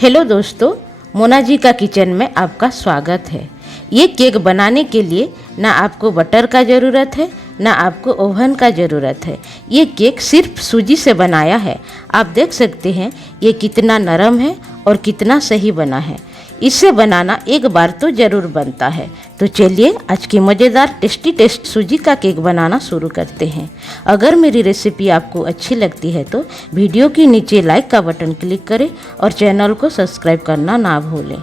हेलो दोस्तों, मोना जी का किचन में आपका स्वागत है। ये केक बनाने के लिए ना आपको बटर का ज़रूरत है ना आपको ओवन का ज़रूरत है। ये केक सिर्फ सूजी से बनाया है। आप देख सकते हैं ये कितना नरम है और कितना सही बना है। इसे बनाना एक बार तो ज़रूर बनता है। तो चलिए आज की मज़ेदार टेस्ट सूजी का केक बनाना शुरू करते हैं। अगर मेरी रेसिपी आपको अच्छी लगती है तो वीडियो के नीचे लाइक का बटन क्लिक करें और चैनल को सब्सक्राइब करना ना भूलें।